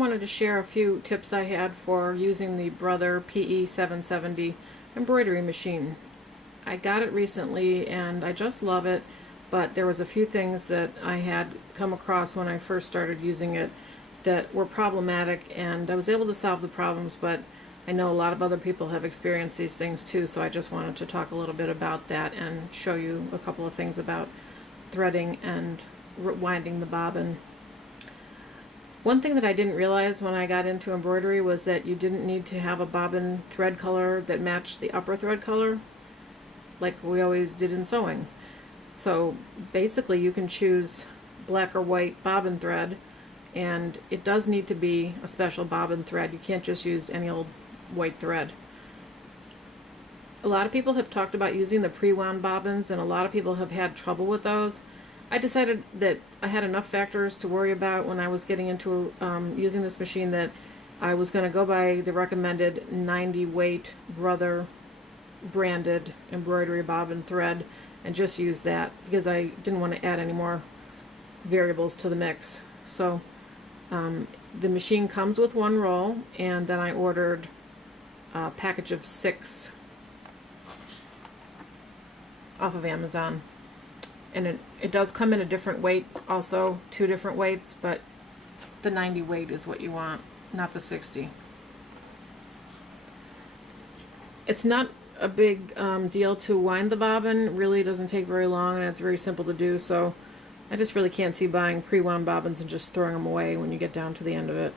wanted to share a few tips I had for using the Brother PE770 embroidery machine. I got it recently and I just love it, but there was a few things that I had come across when I first started using it that were problematic, and I was able to solve the problems, but I know a lot of other people have experienced these things too, so I just wanted to talk a little bit about that and show you a couple of things about threading and winding the bobbin. One thing that I didn't realize when I got into embroidery was that you didn't need to have a bobbin thread color that matched the upper thread color like we always did in sewing. So basically you can choose black or white bobbin thread, and it does need to be a special bobbin thread. You can't just use any old white thread. A lot of people have talked about using the pre-wound bobbins, and a lot of people have had trouble with those. I decided that I had enough factors to worry about when I was getting into using this machine that I was going to go by the recommended 90 weight Brother branded embroidery bobbin thread and just use that, because I didn't want to add any more variables to the mix. So the machine comes with one roll, and then I ordered a package of 6 off of Amazon. And it does come in a different weight, also 2 different weights, but the 90 weight is what you want, not the 60. It's not a big deal to wind the bobbin. It really doesn't take very long, and it's very simple to do, so I just really can't see buying pre-wound bobbins and just throwing them away when you get down to the end of it.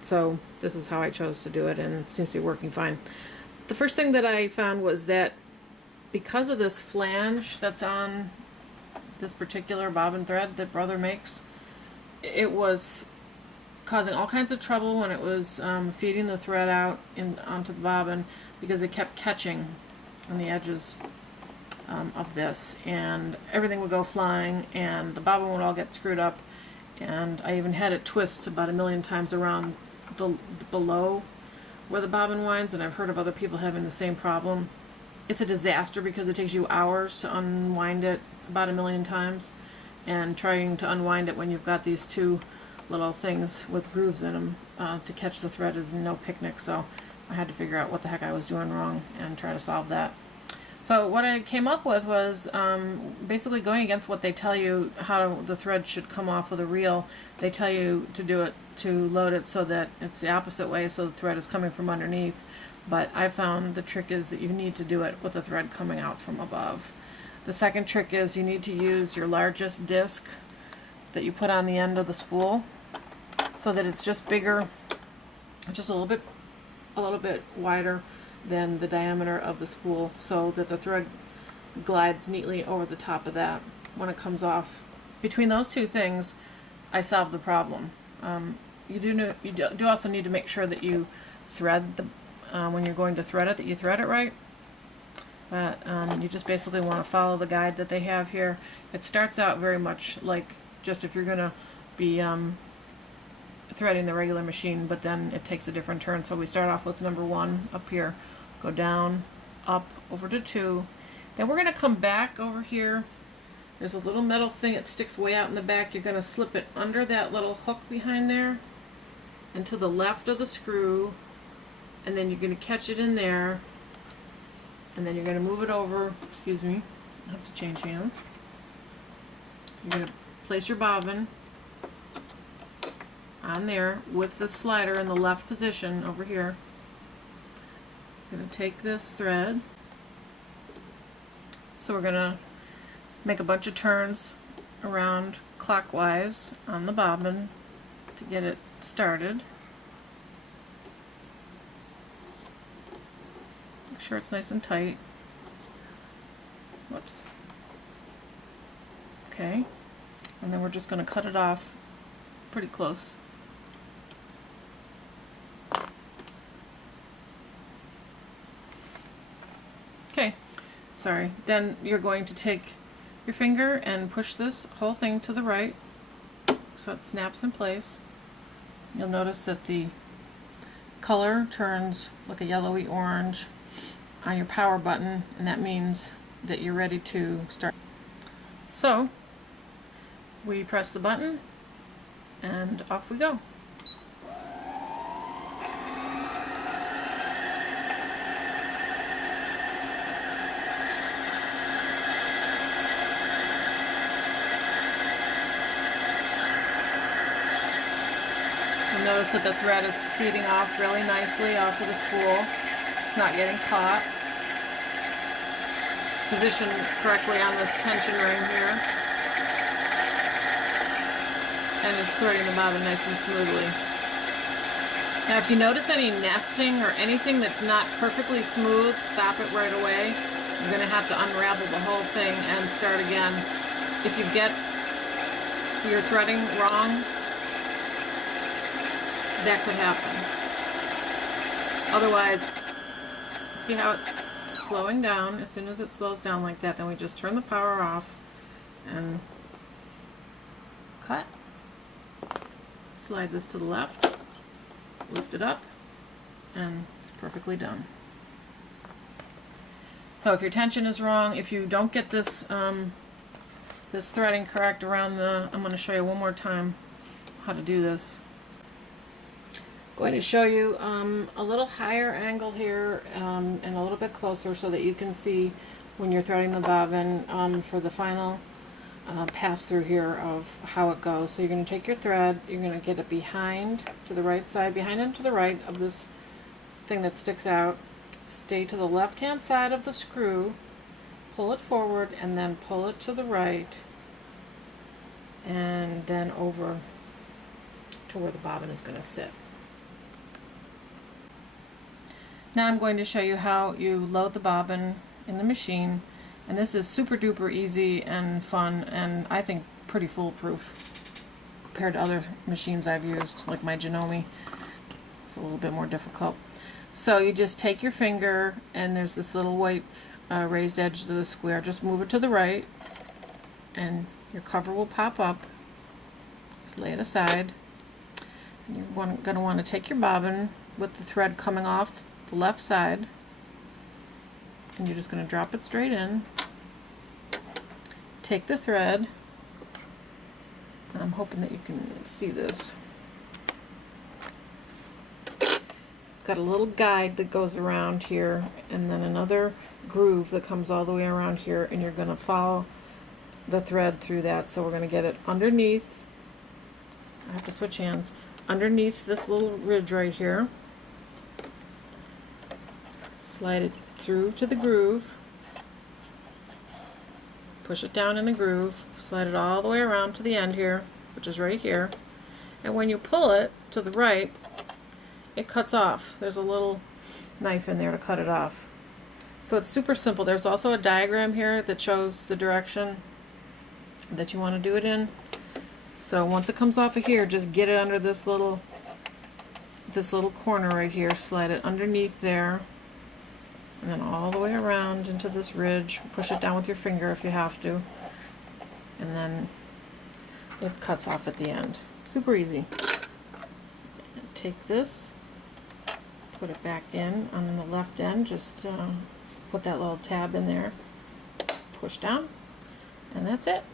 So this is how I chose to do it, and it seems to be working fine. The first thing that I found was that because of this flange that's on this particular bobbin thread that Brother makes, it was causing all kinds of trouble when it was feeding the thread out onto the bobbin, because it kept catching on the edges of this, and everything would go flying, and the bobbin would all get screwed up, and I even had it twist about 1,000,000 times around below where the bobbin winds, and I've heard of other people having the same problem. It's a disaster because it takes you hours to unwind it about 1,000,000 times, and trying to unwind it when you've got these 2 little things with grooves in them to catch the thread is no picnic. So I had to figure out what the heck I was doing wrong and try to solve that. So what I came up with was basically going against what they tell you how the thread should come off with a reel. They tell you to do it, to load it so that it's the opposite way, so the thread is coming from underneath. But I found the trick is that you need to do it with the thread coming out from above. The second trick is you need to use your largest disc that you put on the end of the spool, so that it's just bigger, just a little bit wider than the diameter of the spool, so that the thread glides neatly over the top of that when it comes off. Between those 2 things, I solved the problem. You do also need to make sure that you thread the when you're going to thread it, that you thread it right. But you just basically want to follow the guide that they have here. It starts out very much like just if you're going to be threading the regular machine, but then it takes a different turn. So we start off with number 1 up here, go down, up, over to 2. Then we're going to come back over here. There's a little metal thing that sticks way out in the back. You're going to slip it under that little hook behind there and to the left of the screw, and then you're going to catch it in there, and then you're going to move it over. Excuse me, I have to change hands. You're going to place your bobbin on there with the slider in the left position over here. I'm going to take this thread, so we're going to make a bunch of turns around clockwise on the bobbin to get it started. Make sure it's nice and tight. Whoops. Okay, and then we're just going to cut it off pretty close. Okay, sorry. Then you're going to take your finger and push this whole thing to the right so it snaps in place. You'll notice that the color turns like a yellowy orange on your power button, and that means that you're ready to start. So we press the button and off we go. Notice that the thread is feeding off really nicely off of the spool. It's not getting caught. It's positioned correctly on this tension ring here. And it's threading the bobbin nice and smoothly. Now if you notice any nesting or anything that's not perfectly smooth, stop it right away. You're going to have to unravel the whole thing and start again. If you get your threading wrong, that could happen. Otherwise, see how it's slowing down? As soon as it slows down like that, then we just turn the power off and cut. Slide this to the left, lift it up, and it's perfectly done. So if your tension is wrong, if you don't get this this threading correct around the, I'm going to show you one more time how to do this. Going to show you a little higher angle here and a little bit closer so that you can see when you're threading the bobbin for the final pass through here of how it goes. So you're going to take your thread, you're going to get it behind to the right side, behind and to the right of this thing that sticks out. Stay to the left hand side of the screw, pull it forward, and then pull it to the right, and then over to where the bobbin is going to sit. Now I'm going to show you how you load the bobbin in the machine, and this is super duper easy and fun, and I think pretty foolproof compared to other machines I've used, like my Janome. It's a little bit more difficult. So you just take your finger, and there's this little white raised edge to the square. Just move it to the right, and your cover will pop up. Just lay it aside. And you're going to want to take your bobbin with the thread coming off the left side, and you're just going to drop it straight in. Take the thread. I'm hoping that you can see this. Got a little guide that goes around here, and then another groove that comes all the way around here, and you're going to follow the thread through that. So we're going to get it underneath. I have to switch hands. Underneath this little ridge right here. Slide it through to the groove. Push it down in the groove. Slide it all the way around to the end here, which is right here. And when you pull it to the right, it cuts off. There's a little knife in there to cut it off. So it's super simple. There's also a diagram here that shows the direction that you want to do it in. So once it comes off of here, just get it under this little corner right here. Slide it underneath there, and then all the way around into this ridge. Push it down with your finger if you have to, and then it cuts off at the end. Super easy. Take this, put it back in on the left end, just put that little tab in there, push down, and that's it.